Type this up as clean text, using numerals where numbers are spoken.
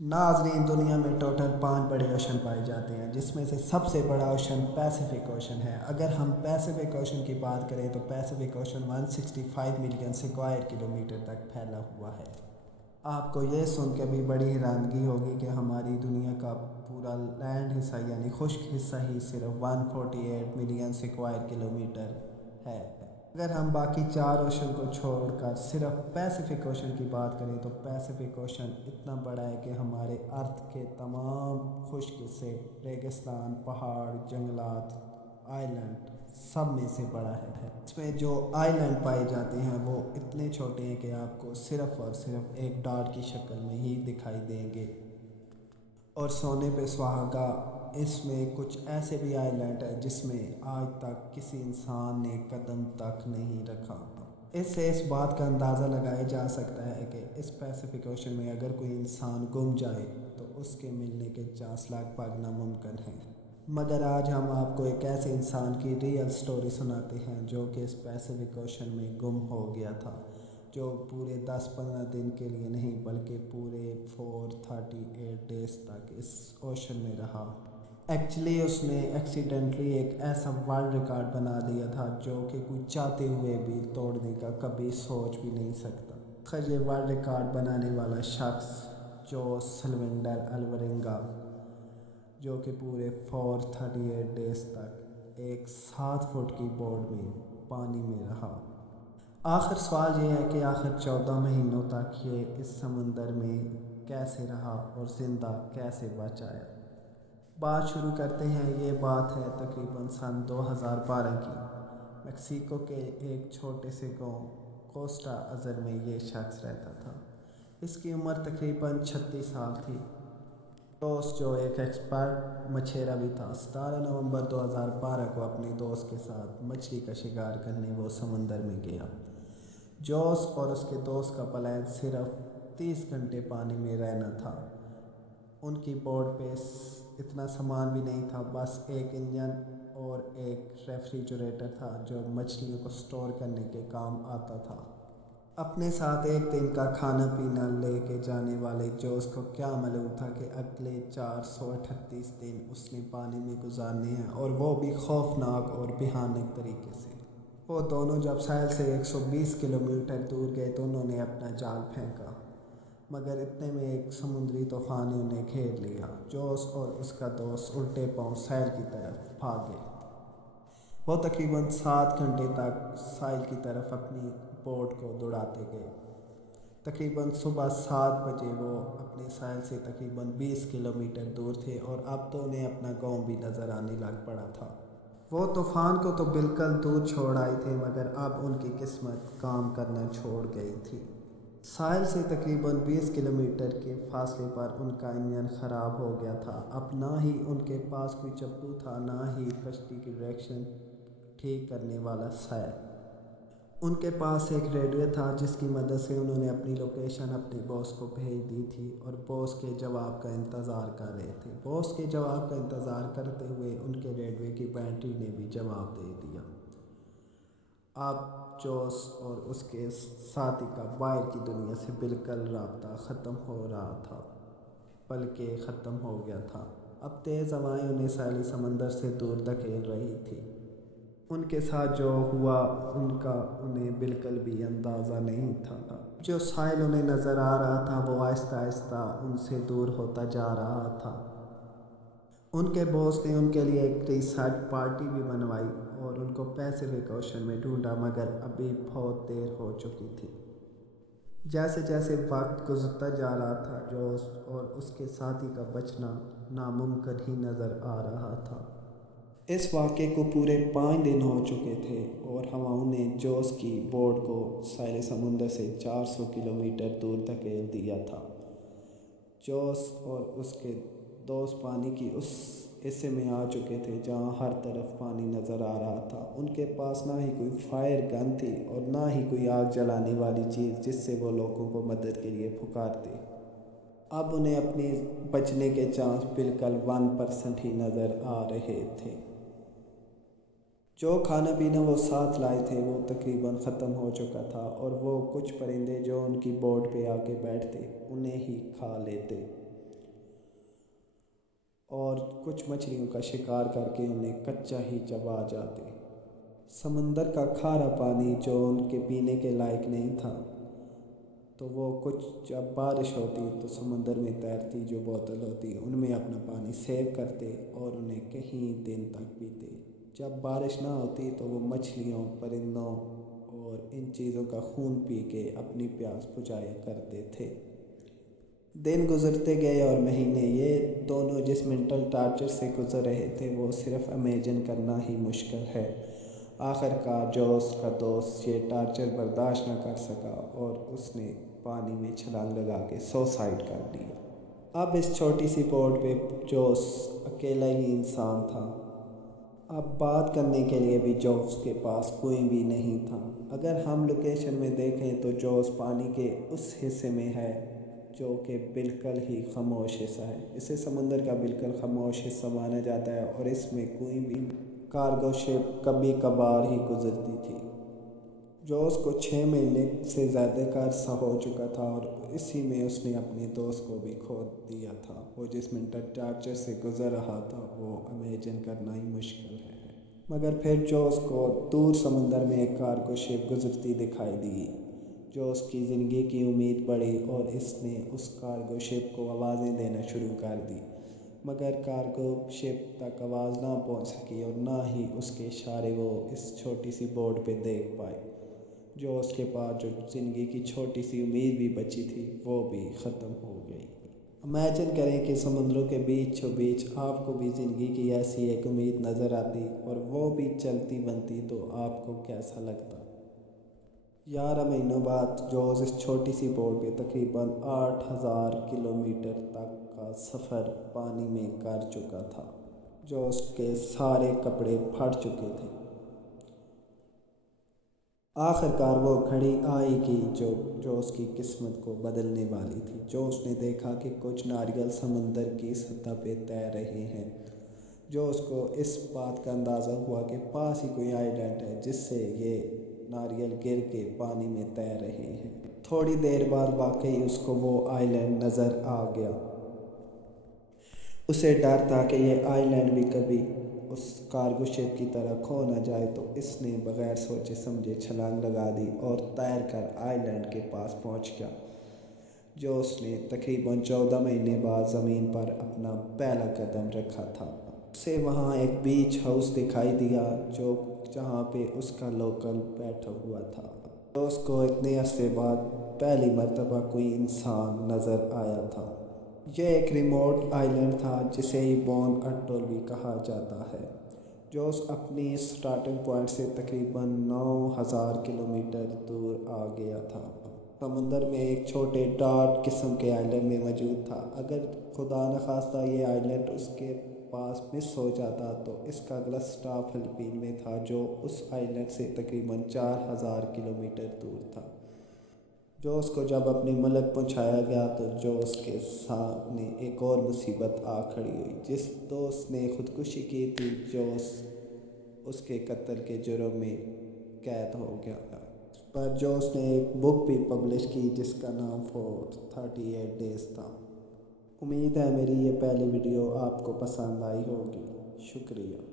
नाज़रीन, दुनिया में टोटल 5 बड़े ओशन पाए जाते हैं, जिसमें से सबसे बड़ा ओशन पैसिफिक ओशन है। अगर हम पैसिफिक ओशन की बात करें तो Pacific ocean 165 million square kilometre तक फैला हुआ है। आपको ये सुन के भी बड़ी हैरानगी होगी कि हमारी दुनिया का पूरा लैंड हिस्सा यानी खुश्क हिस्सा ही सिर्फ 148 मिलियन स्क्वायर किलोमीटर है। अगर हम बाकी 4 ओशन को छोड़कर सिर्फ पैसिफिक ओशन की बात करें तो पैसिफिक ओशन इतना बड़ा है कि हमारे अर्थ के तमाम खुश्क हिस्से, रेगिस्तान, पहाड़, जंगलात, आइलैंड सब में से बड़ा है। इसमें जो आइलैंड पाए जाते हैं वो इतने छोटे हैं कि आपको सिर्फ और सिर्फ एक डॉट की शक्ल में ही दिखाई देंगे। और सोने पे सुहागा, इसमें कुछ ऐसे भी आइलैंड है जिसमें आज तक किसी इंसान ने कदम तक नहीं रखा। इससे इस बात का अंदाज़ा लगाया जा सकता है कि इस पैसिफिक ओशन में अगर कोई इंसान गुम जाए तो उसके मिलने के चांस लगभग नामुमकिन हैं। मगर आज हम आपको एक ऐसे इंसान की रियल स्टोरी सुनाते हैं जो कि इस पैसिफिक ओशन में गुम हो गया था, जो पूरे 10-15 दिन के लिए नहीं बल्कि पूरे 438 डेज तक इस ओशन में रहा। एक्चुअली उसने एक्सीडेंटली एक ऐसा वर्ल्ड रिकॉर्ड बना दिया था जो कि कोई चाहते हुए भी तोड़ने का कभी सोच भी नहीं सकता। खैर, ये वर्ल्ड रिकॉर्ड बनाने वाला शख्स जोस सल्वेंडर अल्वरेंगा, जो कि पूरे 438 डेज तक एक 7 फुट की बोट में पानी में रहा। आखिर सवाल ये है कि आखिर 14 महीनों तक ये इस समंदर में कैसे रहा और ज़िंदा कैसे बच आया। बात शुरू करते हैं। ये बात है तकरीबन सन 2012 की। मेक्सिको के एक छोटे से गांव कोस्टा अज़र में ये शख्स रहता था। इसकी उम्र तकरीबन 36 साल थी। दोस्त, जो एक एक्सपर्ट मछेरा भी था, 17 नवंबर 2012 को अपने दोस्त के साथ मछली का शिकार करने वो समंदर में गया। जोस और उसके दोस्त का प्लान सिर्फ 30 घंटे पानी में रहना था। उनकी बोट पे इतना सामान भी नहीं था, बस एक इंजन और एक रेफ्रिजरेटर था जो मछलियों को स्टोर करने के काम आता था। अपने साथ एक दिन का खाना पीना लेके जाने वाले जोश को क्या मालूम था कि अगले 438 दिन उसने पानी में गुजारने हैं, और वो भी खौफनाक और भयानक तरीके से। वो दोनों जब साहिल से 120 किलोमीटर दूर गए तो उन्होंने अपना जाल फेंका, मगर इतने में एक समुद्री तूफान ने उन्हें घेर लिया। जोश और उसका दोस्त उल्टे पांव साहिल की तरफ भागे। वो तकरीबन 7 घंटे तक साहिल की तरफ अपनी बोट को दौड़ाते गए। तकरीबन सुबह 7 बजे वो अपने साहिल से तकरीबन 20 किलोमीटर दूर थे और अब तो उन्हें अपना गांव भी नज़र आने लग पड़ा था। वो तूफ़ान को तो बिल्कुल दूर छोड़ आए थे, मगर अब उनकी किस्मत काम करना छोड़ गई थी। साहिल से तकरीबन 20 किलोमीटर के फासले पर उनका इंजन ख़राब हो गया था। अब ना ही उनके पास कोई चप्पू था, ना ही कश्ती की डायरेक्शन ठीक करने वाला साहिल। उनके पास एक रेडियो था जिसकी मदद से उन्होंने अपनी लोकेशन अपने बॉस को भेज दी थी और बॉस के जवाब का इंतज़ार कर रहे थे। बॉस के जवाब का इंतज़ार करते हुए उनके रेडियो की बैटरी ने भी जवाब दे दिया। अब जोस और उसके साथी का बाहर की दुनिया से बिल्कुल राब्ता ख़त्म हो रहा था, बल्कि ख़त्म हो गया था। अब तेज़ हवाएं उन्हें साहिली समंदर से दूर धकेल रही थी। उनके साथ जो हुआ उनका उन्हें बिल्कुल भी अंदाज़ा नहीं था। जो साहिल उन्हें नज़र आ रहा था वो आहिस्ता आहिस्ता उनसे दूर होता जा रहा था। उनके बॉस ने उनके लिए एक रिसर्च पार्टी भी बनवाई और उनको पैसिफिक ओशन में ढूंढा, मगर अभी बहुत देर हो चुकी थी। जैसे जैसे वक्त गुजरता जा रहा था, जोश और उसके साथी का बचना नामुमकिन ही नज़र आ रहा था। इस वाक़े को पूरे 5 दिन हो चुके थे और हवाओं ने जोश की बोट को साहिल समुंदर से 400 किलोमीटर दूर धकेल दिया था। जोश और उसके दोस्त पानी की उस हिस्से में आ चुके थे जहां हर तरफ पानी नज़र आ रहा था। उनके पास ना ही कोई फायर गन थी और ना ही कोई आग जलाने वाली चीज़ जिससे वो लोगों को मदद के लिए पुकारते। अब उन्हें अपने बचने के चांस बिल्कुल 1% ही नज़र आ रहे थे। जो खाना पीना वो साथ लाए थे वो तकरीबन ख़त्म हो चुका था और वो कुछ परिंदे जो उनकी बोट पे आके बैठते उन्हें ही खा लेते। کچھ مچھلیوں کا شکار کر کے انہیں کچا ہی چبا جاتے۔ سمندر کا کھارا پانی جو ان کے پینے کے لائق نہیں تھا، تو وہ کچھ جب بارش ہوتی تو سمندر میں تیرتی جو بوتل ہوتی ان میں اپنا پانی سیو کرتے اور انہیں کہیں دن تک پیتے۔ جب بارش نہ ہوتی تو وہ مچھلیوں، پرندوں اور ان چیزوں کا خون پی کے اپنی پیاس بجھایا کرتے تھے۔ دن گزرتے گئے اور مہینے، یہ دونوں جس مینٹل ٹارچر سے گزر رہے تھے وہ صرف امیجن کرنا ہی مشکل ہے۔ آخر کار جوس کا دوست یہ ٹارچر برداشت نہ کر سکا اور اس نے پانی میں چھلانگ لگا کے سوسائڈ کر لیا۔ اب اس چھوٹی سی بوٹ پہ جوس اکیلا ہی انسان تھا۔ اب بات کرنے کے لیے بھی جوس کے پاس کوئی بھی نہیں تھا۔ اگر ہم لوکیشن میں دیکھیں تو جوس پانی کے اس حصے میں ہے جو کہ بالکل ہی خاموش حصہ ہے۔ اسے سمندر کا بالکل خاموش حصہ مانا جاتا ہے اور اس میں کوئی بھی کارگو شپ کبھی کبھار ہی گزرتی تھی۔ جوس کو 6 مہینے سے زیادہ کا عرصہ ہو چکا تھا اور اسی میں اس نے اپنے دوست کو بھی کھو دیا تھا۔ وہ جس مینٹل ٹارچر سے گزر رہا تھا وہ امیجن کرنا ہی مشکل ہے۔ مگر پھر جوس کو دور سمندر میں ایک کارگو شپ گزرتی دکھائی دی۔ جوس کی زندگی کی امید بڑھی اور اس نے اس کارگو شپ کو آوازیں دینا شروع کر دی، مگر کارگو شپ تک آواز نہ پہنچ سکی اور نہ ہی اس کے اشارے وہ اس چھوٹی سی بوٹ پہ دیکھ پائے۔ جو اس کے پاس جو زندگی کی چھوٹی سی امید بھی بچی تھی وہ بھی ختم ہو گئی۔ امیجن کریں کہ سمندروں کے بیچوں بیچ آپ کو بھی زندگی کی ایسی ایک امید نظر آتی اور وہ بھی چلتی بنتی تو آپ کو کیسا لگتا؟ 11 مہینوں بعد جوز اس چھوٹی سی بوٹ پہ تقریباً 8000 کلومیٹر تک کا سفر پانی میں کر چکا تھا۔ جوز کے سارے کپڑے پھٹ چکے تھے۔ آخر کار وہ گھڑی آئی کہ جو اس کی قسمت کو بدلنے والی تھی۔ جو اس نے دیکھا کہ کچھ ناریل سمندر کی سطح پہ تیر رہے ہیں۔ جو اس کو اس بات کا اندازہ ہوا کہ پاس ہی کوئی آئی لینڈ ہے جس سے یہ ناریل گر کے پانی میں تیر رہے ہیں۔ تھوڑی دیر بعد واقعی اس کو وہ آئی لینڈ نظر آ گیا۔ اسے ڈر تھا کہ یہ آئی لینڈ بھی کبھی اس کارگو شپ کی طرح کھو نہ جائے، تو اس نے بغیر سوچے سمجھے چھلانگ لگا دی اور تیر کر آئی لینڈ کے پاس پہنچ گیا۔ جو اس نے تقریباً 14 مہینے بعد زمین پر اپنا پہلا قدم رکھا تھا۔ اسے وہاں ایک بیچ ہاؤس دکھائی دیا جہاں پہ اس کا لوکل بیٹھا ہوا تھا۔ جو اس کو اتنے عرصے بعد پہلی مرتبہ کوئی انسان نظر آیا تھا۔ یہ ایک ریموٹ آئی لینڈ تھا جسے بون اٹول بھی کہا جاتا ہے۔ جوس اپنی سٹارٹنگ پوائنٹ سے تقریباً 9000 کلومیٹر دور آ گیا تھا۔ سمندر میں ایک چھوٹے ڈاٹ قسم کے آئی لینڈ میں موجود تھا۔ اگر خدا نخواستہ یہ آئی لینڈ اس کے پاس مس ہو جاتا تو اس کا اگلا سٹاپ فلپین میں تھا جو اس آئی لینڈ سے تقریباً 4000 کلومیٹر دور تھا۔ جوس کو جب اپنے ملک پہنچایا گیا تو جوس کے سامنے ایک اور مصیبت آ کھڑی ہوئی۔ جس دوست نے خودکشی کی تھی جوس اس کے قتل کے جرم میں قید ہو گیا۔ پر جوس نے ایک بک بھی پبلش کی جس کا نام 38 ڈیز تھا۔ امید ہے میری یہ پہلی ویڈیو آپ کو پسند آئی ہوگی۔ شکریہ۔